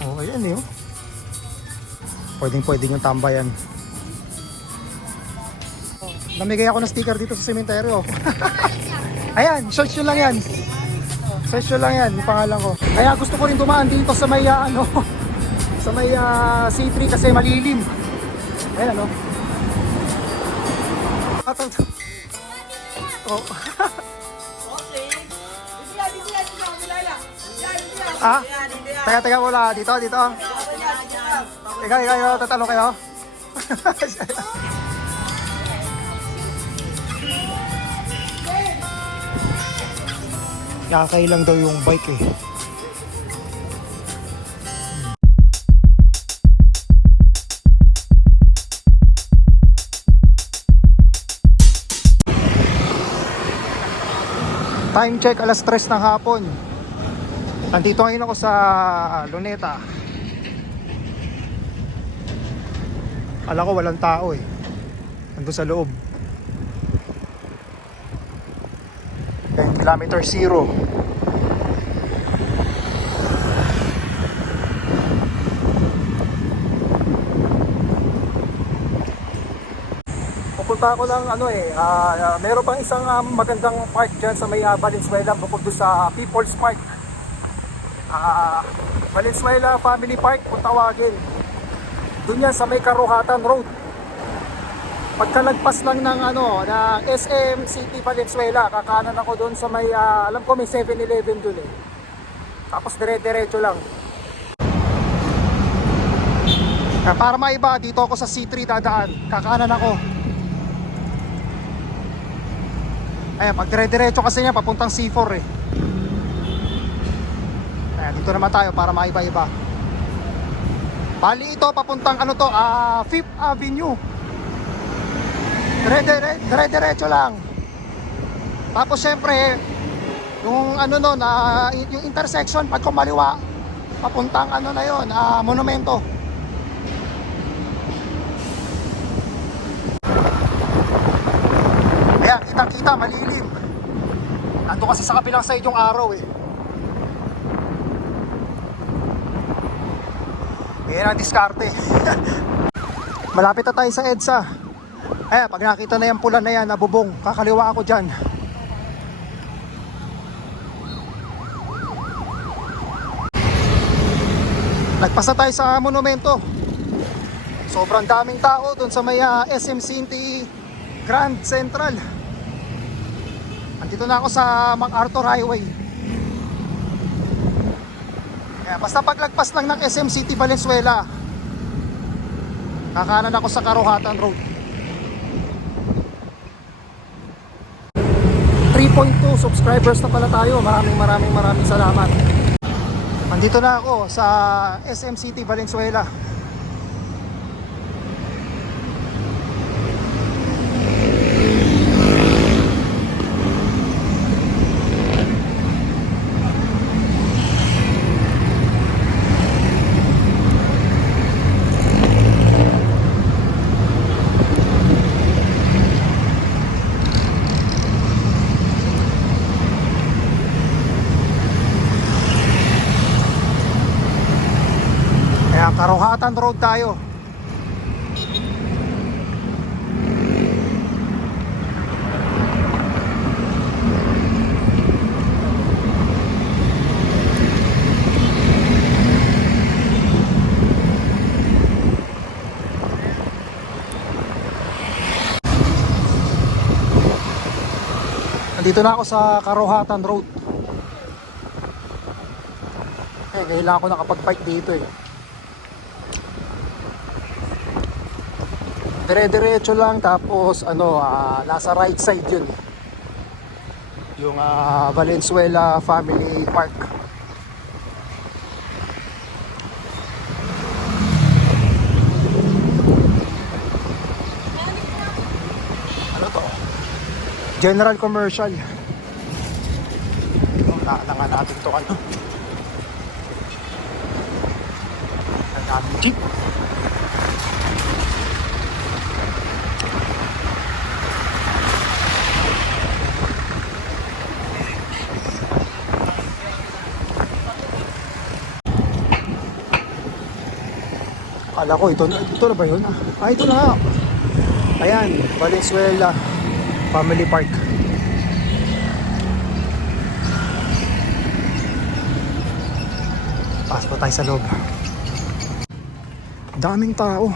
Oh, ayan oh. Pwedeng pwedeng yung tambayan. Oh, namigay ako ng sticker dito sa sementeryo. ayan, search nyo lang yan. Search nyo lang yan, yung pangalan ko. Kaya gusto ko rin dumaan dito sa may ah, ano, sa may ah, C3 kasi malilim. Ayan ano. Oh. ah? Teka, teka wala. Dito, dito. Ikaw, ikaw, ikaw. Tatalo kayo. Nakakailang daw yung bike eh. Time check alas 3 ng hapon. Nandito ngayon ako sa Luneta. Kala ko walang tao eh. Nandun sa loob. 10 kilometer zero. Pupunta ako lang ano eh, ah, meron pang isang ah, magandang park dyan sa may uh, Valenzuela bukod doon sa People's Park. Ah, Valenzuela Family Park kung tawagin. Doon yan sa may Karuhatan Road. Pagkalagpas lang ng ano, ng SM City Valenzuela, kakanan ako doon sa may, ah, alam ko may 7-Eleven doon eh. Tapos dire-diretso lang. Ah, para maiba, dito ako sa C3 dadaan. Kakanan ako. Ayan, pag dire-diretso kasi niya, papuntang C4 eh. Dito naman tayo para maiba-iba. Bali ito, papuntang ano to, ah, Fifth Avenue. Dire-dire- Dire-diretso lang. Tapos syempre, yung ano no, na yung intersection pag kumaliwa, papuntang ano na yon, ah, monumento. Ayan, kitang-kita, malilim. Nandun kasi sa kabilang side yung araw eh. Ayan ang diskarte. Malapit na tayo sa EDSA. Ayan, pag nakita na yung pula na yan, nabubong, kakaliwa ako dyan. Nagpasa tayo sa monumento. Sobrang daming tao doon sa may ah, SM Grand Central. Andito na ako sa MacArthur Highway. Basta paglagpas lang ng SM City Valenzuela, kakanan ako sa Karuhatan Road. 3.2 subscribers na pala tayo. Maraming maraming maraming salamat. Nandito na ako sa SM City Valenzuela. Kaya Karuhatan Road tayo. Nandito na ako sa Karuhatan Road. Eh, ngayon lang ako nakapag-bike dito eh. Dire-diretso lang tapos ano, ah, nasa right side yun. Yung ah, Valenzuela Family Park. Ano to? General Commercial. Naalangan natin to ano. Ang daming jeep. Akala ko, ito ito na ba yun? Ah, ito na nga. Ayan, Valenzuela Family Park. Pasok pa tayo sa loob. Daming tao.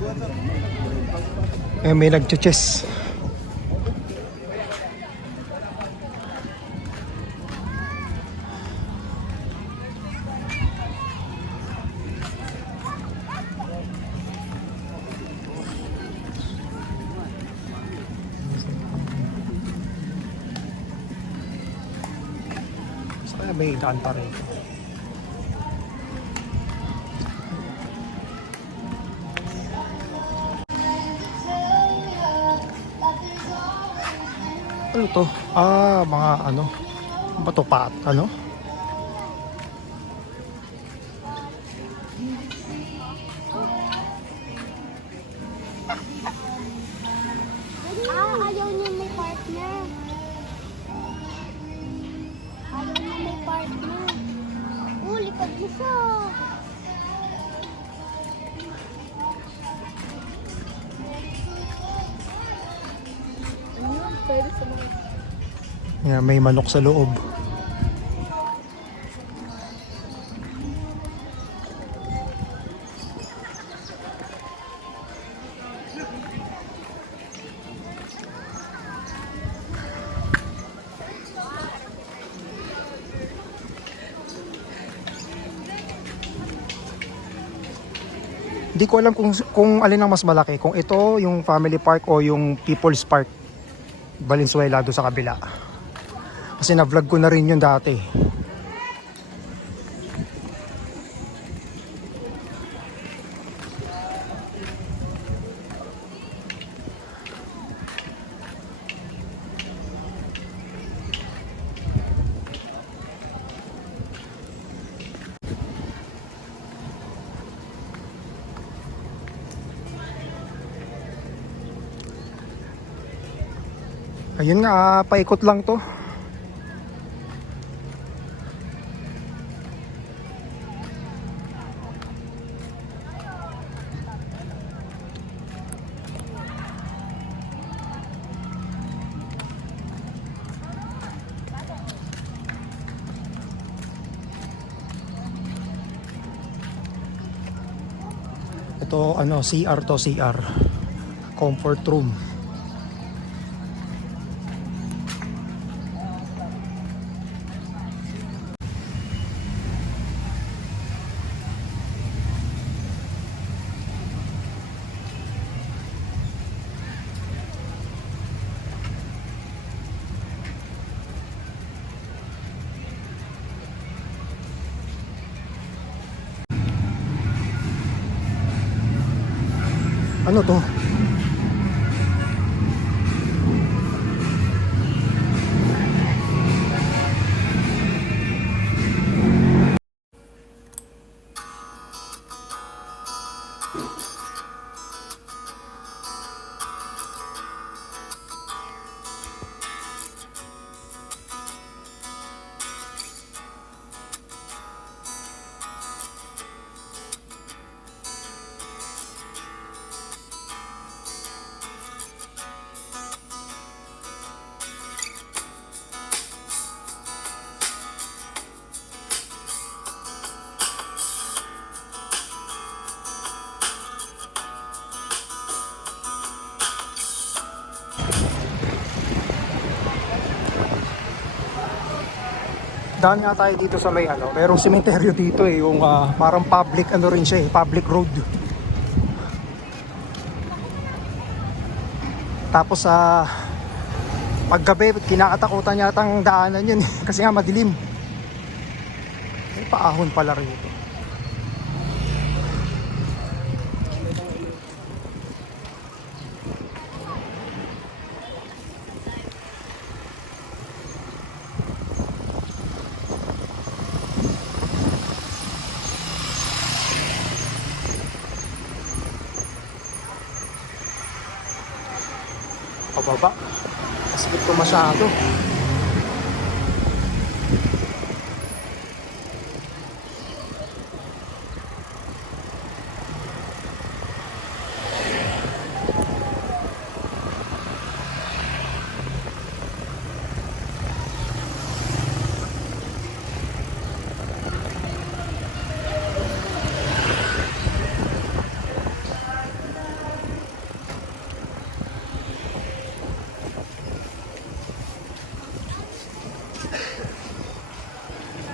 Eh, may nagche-chess. Kaya may daan pa Ano to? Ah, mga ano? Bato ano? Yeah, may manok sa loob. Hindi ko alam kung kung alin ang mas malaki, kung ito yung family park o yung people's park. Valenzuela do sa kabila. Kasi na-vlog ko na rin yun dati. Ayun nga, ah, paikot lang to. Ito ano, CR to CR. Comfort room. Ano to? Daan nga tayo dito sa may ano, merong sementeryo dito eh, yung ah, parang public ano rin siya eh, public road. Tapos sa paggabi, kinakatakutan yata ang daanan yun eh, kasi nga madilim. May paahon pala rito.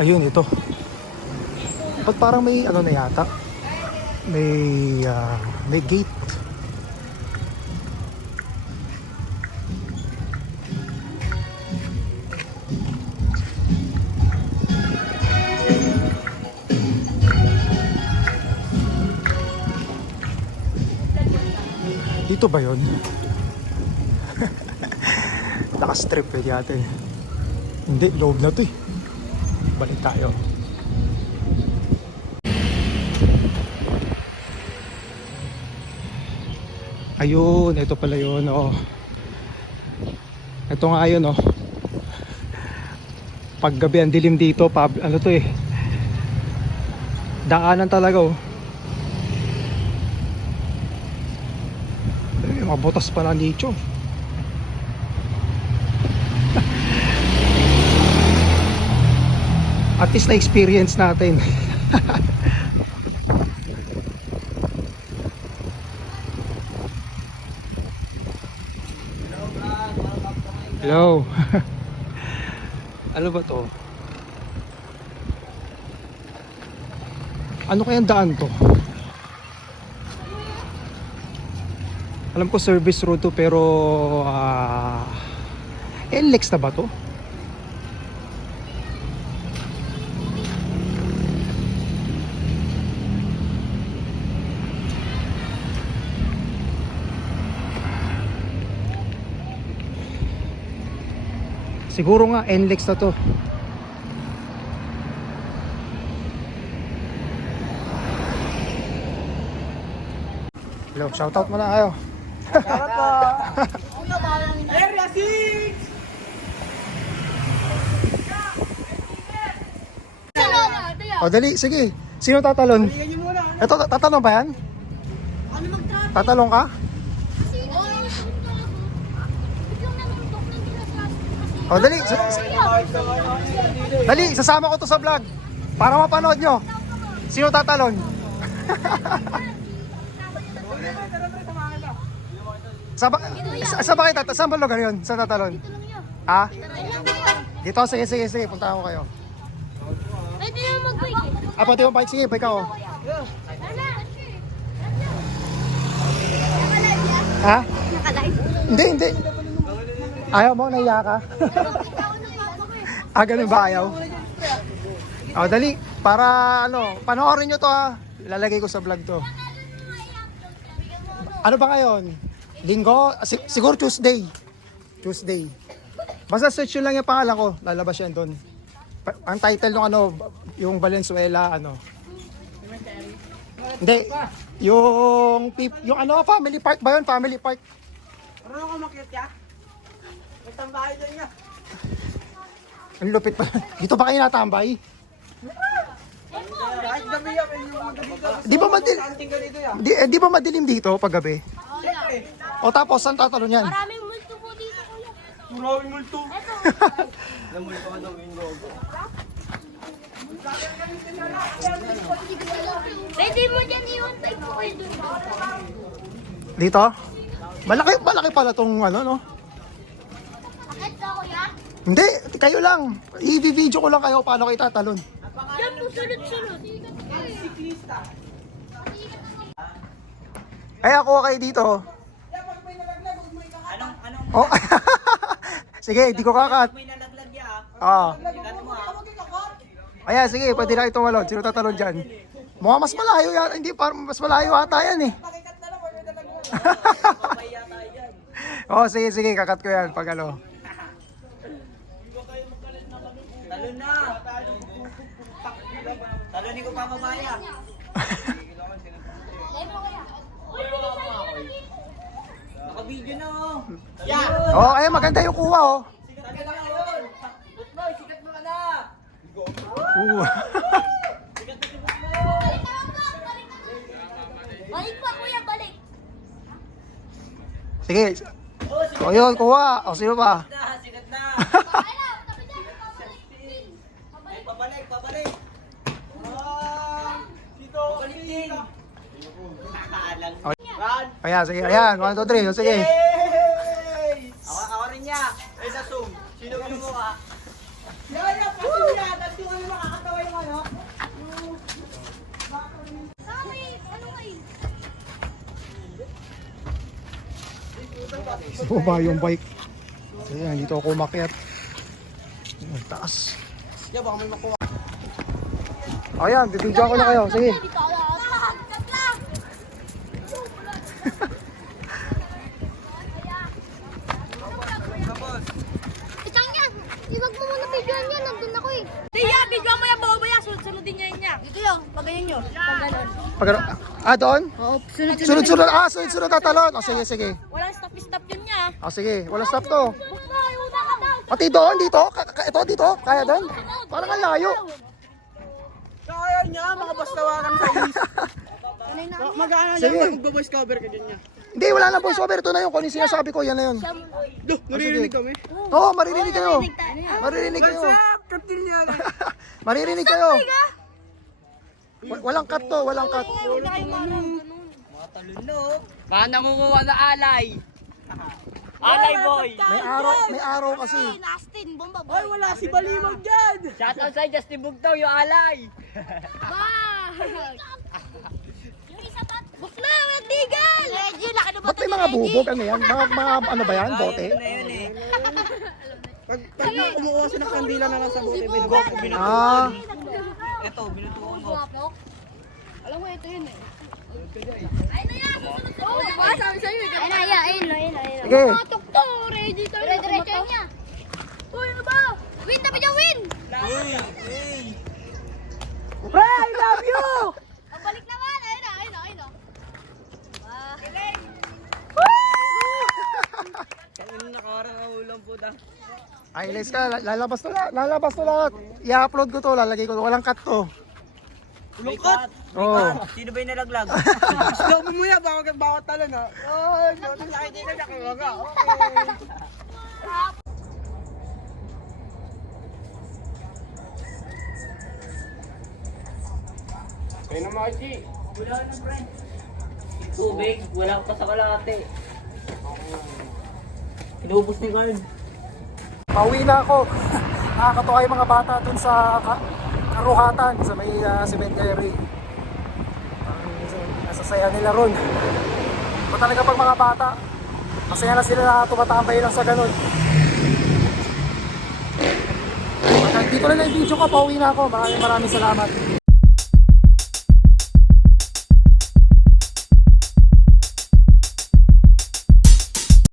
Ayun, ito. Ba't parang may ano na yata? May, ah, may gate. Dito ba yun? Nakastrip eh yata eh. Hindi, loob na to eh. Balik tayo. Ayun, ito pala yun, oh. Ito nga yun, oh. Paggabi ang dilim dito, pub, ano to eh. Daanan talaga, oh. Eh, mga botas pa na nicho. At least na-experience natin. Hello. ano ba to? Ano kayang daan to? Alam ko service road to pero ah NLEX na ba to? Siguro nga NLEX na to. Hello, shoutout mo na kayo. Area 6! O dali, sige. Sino tatalon? Muna. ano? Ito, tatalon ba yan? Ano? Tatalon ka? Kasi, oh, biglang nanundok ng ginasas. O dali, sa- sa- dali, sasama ko to sa vlog. Para mapanood nyo. Sino tatalon? Sa, sa ba kayo tata- Saan ba lugar yun? Saan tatalon? Ha? Dito, sige, sige, sige. Punta ko kayo. Pwede naman mag-bike eh. Ah, pati yung bike. Sige, bike ako. Ha? Nakalive? Hindi, hindi. Ayaw mo, naiya ka? ah, ganun ba ayaw? O, dali. Para, ano, panoorin nyo to ha. Lalagay ko sa vlog to. Ano ba ngayon? Linggo? Ah, si- siguro Tuesday. Tuesday. Basta search nyo lang yung pangalan ko. Lalabas yan doon. Ang title ng ano, yung Valenzuela, ano. Hindi. Yung, yung ano, family park ba yun? Family park. Ano ako makit ya? May tambahay doon niya. Ang lupit pa. Dito ba kayo natambay? Kahit gabi yan, may yung mga gabi ka. Di ba madil- Kanting ganito yan. Di, eh, di ba madilim dito pag gabi? Siyempre. O tapos, saan tatalon yan? Maraming multo po dito kuya. Maraming multo. Ito. Pwede mo dyan iwan tayo po kayo dun. Dito? Malaki, malaki pala tong ano, no? Ito kuya. Hindi, kayo lang. I-video ko lang kayo paano kayo tatalon. Yan po sunod-sunod. Siklista. Ay, ako kayo dito. Anong, anong, Oh. sige, di ko kakat. may nalaglag ya? Ah. Mo ha? Huwag ikakat. Ayan, sige, pwede na kayo tumalon. Sino tatalon dyan? Mukhang mas malayo yan. Hindi, parang mas malayo ata yan eh. Pakikat na lang, may nalaglag. Dyan. Oh, sige, sige, kakat ko yan pag ano. Talon na. Talonin ko pa mamaya. Naka-video na oh. Yeah. Oh, ayan, maganda yung kuha oh. Sikat ka na ngayon. Boy, sikat mo na. Uh. Sikat na si Buknoy. Balik pa kuya, balik. sige. Oh, sikat O yun, kuha. O sino pa? na, sikat na. Ay na, tabi dyan, babalik. Ay, pabalik, pabalik. Ah, dito. Pabalik din. Alang. Run. Ayan, sige. Ayan, 1, 2, 3. O sige. Yay! Awa, awa rin niya. Ay, sa Zoom. Sino yung mukha? Yan, yan, pasin niya. Tapos yung ano, makakatawa yung ano. May, ano kayo? Bumaba yung bike. Ayan, dito ako umakyat. Ayan, taas. Yeah, baka may makuha. Ayan, bibidyo ko na kayo. Sige. Dito ako lang. Cut lang. Isang yan. Iwag mo muna videoan yan. Nandun ako eh. Tiya, bigyan mo yung boba yan. Sunod-sunod din niya yun niya. Pagayin nyo. Pag ganon. Pag, ah, doon? Oo, sunod Sunod-sunod. Ah, sunod-sunod tatalon. O sige, sige. Walang stop-stop yun niya. O sige, wala stop to. Pati doon, dito? Ka- ka- ito, dito? Kaya doon? Parang ang layo. Kaya niya, mga bastawaran sa is. Mag-ano Sige. niya, mag-voice cover ka din niya. Hindi, wala na voice over. Ito na yun. Kung ano yung sinasabi ko, yan na yun. Duh, maririnig kami. Oo, maririnig kayo. Maririnig kayo. What's up? Kaptil niya. Maririnig kayo. Wa- Walang cut to, walang cut. Baka nangunguha na alay. alay boy. May araw, may araw kasi. Nastin, bomba Ay, boy. wala si Balimag dyan. Shoutout sa Justin Bugtaw, yung alay. Yung isa pa. Bukla, matigal! Reggie, laki na Ba't may mga bubog? Ano yan? Mga, mga ano ba yan? Bote? Pag, pag kumukuha siya ng kandila na lang sa bote, binubuha ko binutuan. Ah, Ito, binutuan ko. Alam mo, ito yun eh. Ay na yan. Susunod ko. Oo, diba? Sabi sa'yo na. Ayun na, ayun na, ayun na. sige. Patok to, ready tayo. Dire-diretso niya. Uy, ano ba? Win, tabi dyan, win. Uy. Pre, I love you! Ang balik naman. Ayun na, ayun na, ayun na. Kanina nakarang ang ulam po da. Ay, let's ka. Lalabas to lahat. Lalabas to lahat. I-upload ko to. Lalagay ko to. Walang cut to. Lungkot! Oo. Sino ba yung nalaglag? Slow mo muna, bawag bawat talo na. Oh, no, nakikita na kamaga. Okay. Tubig, wala pa sa kalate. Inubos ni Guard. Pauwi na ako. Nakakatuwa yung mga bata dun sa ka- karuhatan sa may uh, cemetery. Nasasaya nila ron. Ba talaga pag mga bata, masaya na sila na tumatambay lang sa ganun. At dito lang na yung video ko, pauwi na ako. Maraming maraming salamat.